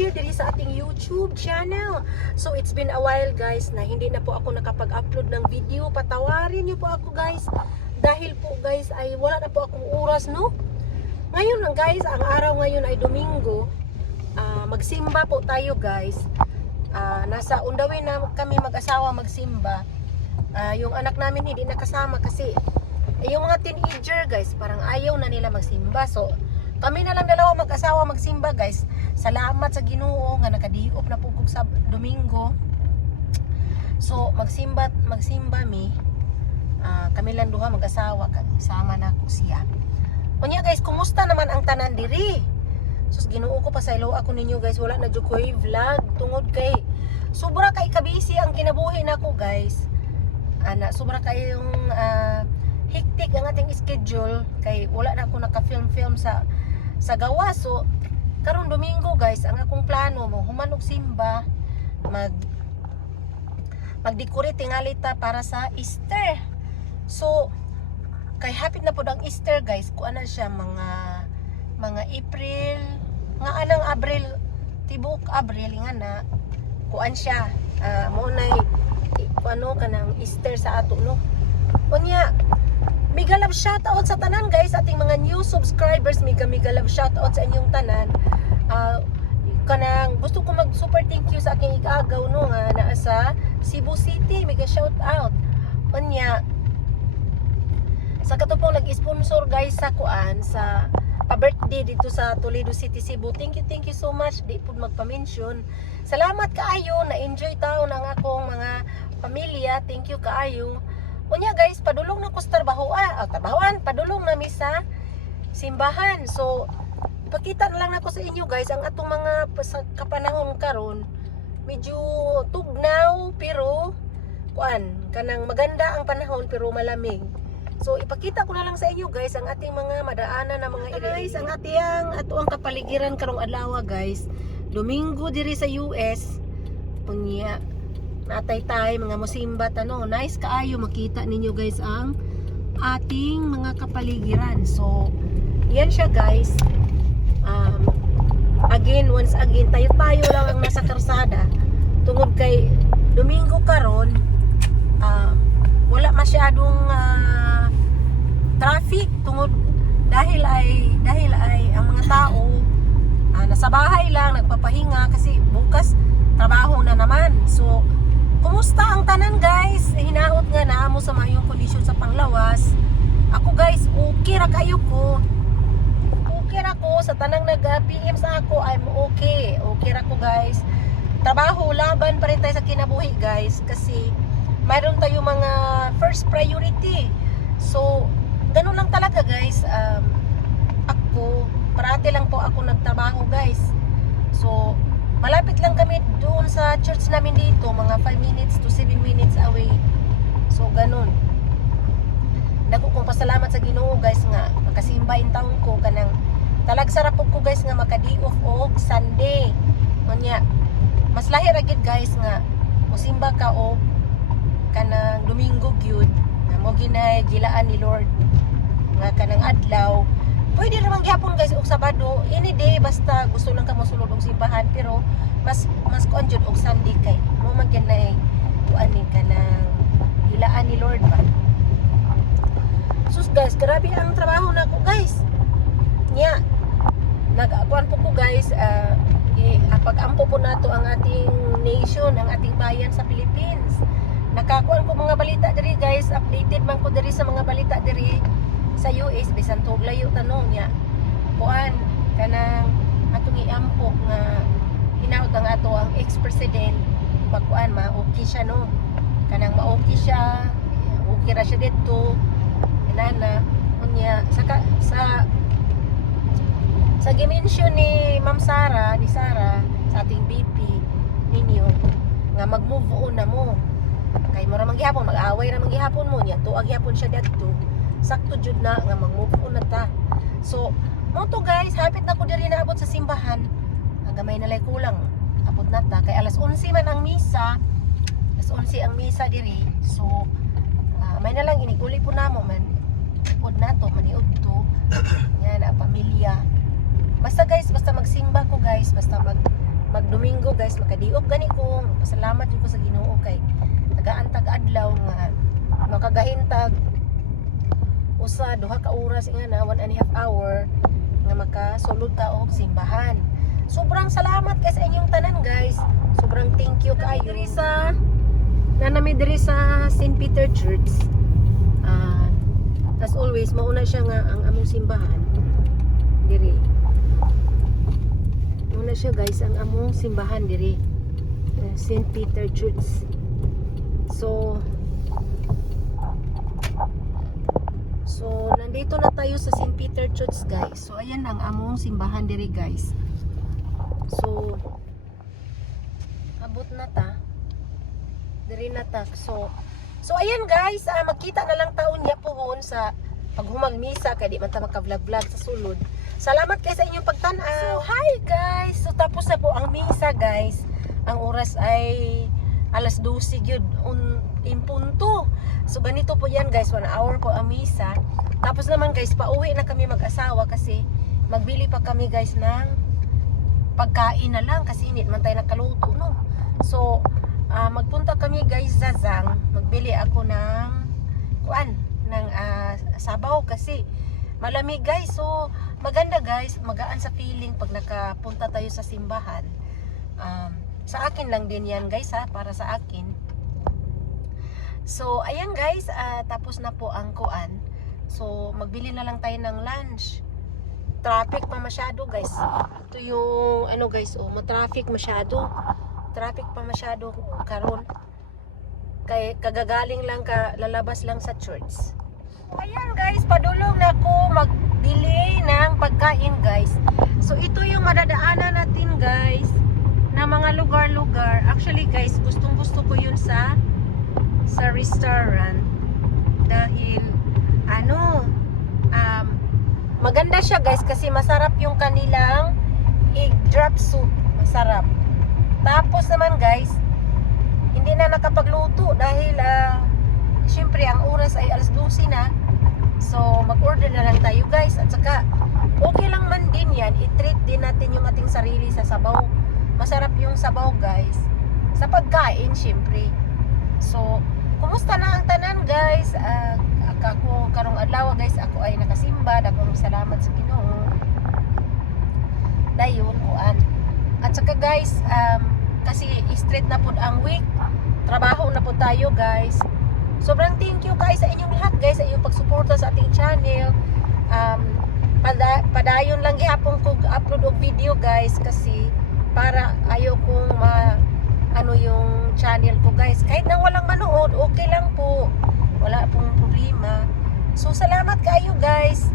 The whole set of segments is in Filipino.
here diri sa ating YouTube channel. So it's been a while guys na hindi na po ako nakapag-upload ng video. Patawarin niyo po ako guys. Dahil po guys ay wala na po akong oras no. Ngayon lang guys, ang araw ngayon ay Domingo. Ah, magsimba po tayo guys. Ah, nasa undawin na kami mag-asawa magsimba. Ah, yung anak namin hindi nakasama kasi eh, yung mga teenager guys, parang ayaw na nila magsimba. So, kami na lang dalawa mag-asawa magsimba guys. Salamat sa Ginoo nga nakadiop na pugog sa Domingo. So, magsimba magsimba mi. Ah, kami lang duha mag-asawa. Sama na ko siya. Unya guys, kumusta naman ang tanan diri? Sus, Ginoo ko pa sa ilo ako ninyo guys. Wala na jud ko vlog tungod kay sobra kay kabisi ang kinabuhi nako guys. Ana, sobra kay yung ah, hectic ang ating schedule kay wala na ako naka-film-film sa sa gawa so karon Domingo guys ang akong plano mo human og simba mag magdecorate tingali ta para sa Easter. So kay hapit na pud ang Easter guys kuan na siya mga mga April nga anang Abril tibok Abril nga na kuan siya uh, mo nay ano kanang Easter sa ato no? Unya, mega love shoutout sa tanan guys, ating mga new subscribers, mega mega love shoutout sa inyong tanan. Ah, kanang gusto ko mag super thank you sa aking igagaw no nga naa sa Cebu City, mega shoutout. Unya, sa katupong nag-sponsor guys sa kuan sa pa-birthday dito sa Toledo City, Cebu. Thank you, thank you so much. Di po magpa-mention. Salamat kaayo, na-enjoy taon ang akong mga pamilya. Thank you kaayo. Unya guys, padulong na ko sa trabaho, ah, ah, trabahoan, padulong na mi sa simbahan. So, ipakita na lang ako sa inyo guys, ang atong mga kapanahon karon medyo tugnaw pero kuan kanang maganda ang panahon pero malamig. So ipakita ko na lang sa inyo guys ang ating mga madaanan na mga area. Guys, ang ating ato ang kapaligiran karong adlaw guys. Domingo diri sa US. Unya natay tay mga musimba tano. Nice kaayo makita ninyo guys ang ating mga kapaligiran. So yan siya guys. Um, again, once again, tayo-tayo lang ang nasa karsada. Tungod kay Domingo karon, ah, wala masyadong ah, traffic tungod dahil ay dahil ay ang mga tao ah, nasa bahay lang nagpapahinga kasi bukas trabaho na naman. So, kumusta ang tanan guys? Hinaot nga na mo sa mayong kondisyon sa panglawas. Ako guys, okay ra kayo ko. Okay ra ko. Sa tanang nag-PM sa ako I'm okay. Okay ra ko guys. Trabaho laban pa rin tayo sa kinabuhi guys kasi mayroon tayo mga first priority. So ganun lang talaga guys. Um, ako parati lang po ako nagtrabaho guys. So malapit lang kami doon sa church namin dito mga 5 minutes to 7 minutes away. So ganun. Dako kong pasalamat sa Ginoo guys nga makasimba in taon ko kanang talag sarap po ko guys nga makadi off og Sunday. Unya mas lahi ra gid guys nga musimba ka og kanang Domingo gyud nga mo ginay gilaan ni Lord nga kanang adlaw pwede naman gyapon guys og Sabado any day basta gusto lang ka mosulod og simbahan pero mas mas kuan jud og Sunday kay mo man gyud na kuan ni kanang gilaan ni Lord ba Sus guys, grabe ang trabaho na ko guys. Nya, nag-akuan po ko guys, uh, pag-ampo po nato ang ating nation, ang ating bayan sa Philippines. Nakakuan ko mga balita diri guys, updated man ko diri sa mga balita diri sa US, bisan tog layo tanong niya. Kuan, kanang atong iampo nga hinaut ang ato ang ex-president pagkuan ma okay siya no? Kanang ma-okay siya okay ra siya dito. Inana unya sa ka- sa sa gimensyon ni Ma'am Sara ni Sara sa ating BP ninyo nga mag-move on na mo. Kay mo ra manggihapon mag-away ra manggihapon mo niya tuag gyapon siya dadto sakto jud na nga mag-move on na ta. So mo to guys hapit na ko diri naabot sa simbahan. Ang gamay na lay kulang. Abot na ta. Kay alas 11 man ang misa. Alas 11 ang misa diri. So ah, may na lang iniguli po namo man. Pod nato maniud to. Yan, ang pamilya. Basta guys, basta magsimba ko guys, basta mag magdomingo guys, makadiop gani ko. Pasalamat ko sa Ginoo kay tagaan-tag adlaw nga makagahintag usa duha ka oras nga na one and a half hour nga makasulod ta og simbahan. Sobrang salamat guys sa inyong tanan guys. Sobrang thank you kayo. Diri sa nanami diri sa St. Peter Church. Ah, as always, mauna siya nga ang among simbahan. Diri. Mauna siya guys ang among simbahan diri. Uh, St. Peter Church. So, So, nandito na tayo sa St. Peter Church, guys. So, ayan ang among simbahan diri, guys. So, abot na ta. Diri na ta. So, so ayan, guys. Ah, magkita na lang taon niya pohon sa paghumag misa kay di man ta maka-vlog-vlog sa sulod. Salamat kayo sa inyong pagtanaw. So, hi guys. So, tapos na po ang misa, guys. Ang oras ay alas 12 gyud un in punto. So ganito po yan guys, one hour po ang misa. Tapos naman guys, pauwi na kami mag-asawa kasi magbili pa kami guys ng pagkain na lang kasi hindi man tayo nakaluto no. So ah, magpunta kami guys sa Zang, magbili ako ng kuan ng ah, sabaw kasi malamig guys. So maganda guys, magaan sa feeling pag nakapunta tayo sa simbahan. Um, sa akin lang din yan guys ha, para sa akin. So, ayan guys, ah, tapos na po ang kuan. So, magbili na lang tayo ng lunch. Traffic pa masyado guys. Ito yung, ano guys, oh, matraffic masyado. Traffic pa masyado karon. Kay kagagaling lang ka, lalabas lang sa church. Ayan guys, padulong na ako magbili ng pagkain guys. So, ito yung madadaanan natin guys na mga lugar-lugar. Actually guys, gustong gusto ko yun sa sa restaurant dahil ano um, maganda siya guys kasi masarap yung kanilang egg drop soup. Masarap. Tapos naman guys hindi na nakapagluto dahil uh, syempre ang oras ay alas 12 na. So mag order na lang tayo guys. At saka okay lang man din yan. I-treat din natin yung ating sarili sa sabaw. Masarap yung sabaw guys. Sa pagkain syempre so kumusta na ang tanan guys? Uh, ako karong adlaw guys ako ay nakasimba. Dagong salamat sa Ginoo. Dayon kuan at saka guys um, kasi straight na pud ang week. Trabaho na po tayo guys. Sobrang thank you guys sa inyong lahat guys sa inyong pagsuporta sa ating channel. Um, pada, padayon lang gihapon ko upload og video guys kasi para ayaw kong ma ano yung channel ko guys. Kahit na walang manood okay lang po. Wala pong problema. So salamat kayo guys.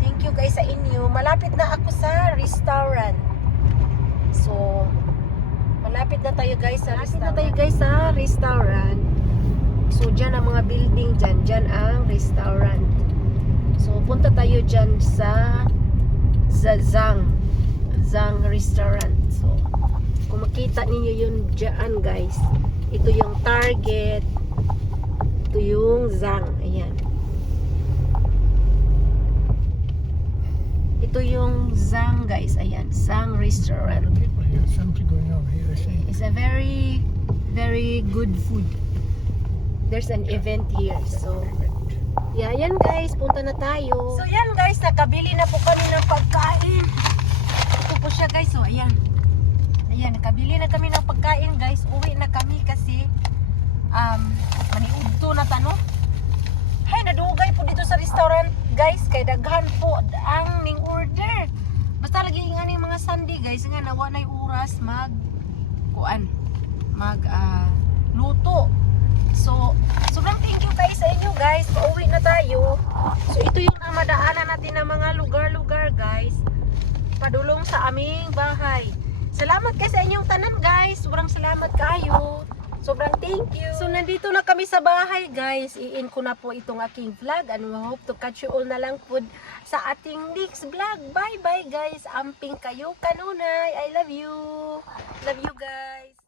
Thank you guys sa inyo. Malapit na ako sa restaurant. So malapit na tayo guys sa malapit na tayo guys sa restaurant. So dyan ang mga building dyan dyan ang restaurant. So punta tayo dyan sa sa Zang Zang restaurant. So kung makita ninyo yun dyan guys ito yung target. Ito yung Zang. Ayan. Ito yung Zang guys. Ayan. Zang restaurant. See. it's a very very good food. There's an event here so yeah yan guys. Punta na tayo. So yan guys. Nakabili na po kami ng pagkain. Ito po siya guys. So ayan ayan nakabili na kami ng pagkain guys. Uwi na kami kasi um maniudto na tano hay nadugay po dito sa restaurant guys. Kay daghan po ang ning order. Basta lagi nga ning mga Sunday guys nga nawa na oras mag kuan mag ah, luto. So sobrang thank you guys sa inyo guys. Pauwi na tayo. So ito yung madaanan natin ng mga lugar-lugar guys. Padulong sa aming bahay salamat guys sa inyong tanan guys. Sobrang salamat kayo. Sobrang thank you. So nandito na kami sa bahay guys. I-in ko na po itong aking vlog. And we hope to catch you all na lang po sa ating next vlog. Bye bye guys. Amping kayo kanunay. I love you. Love you guys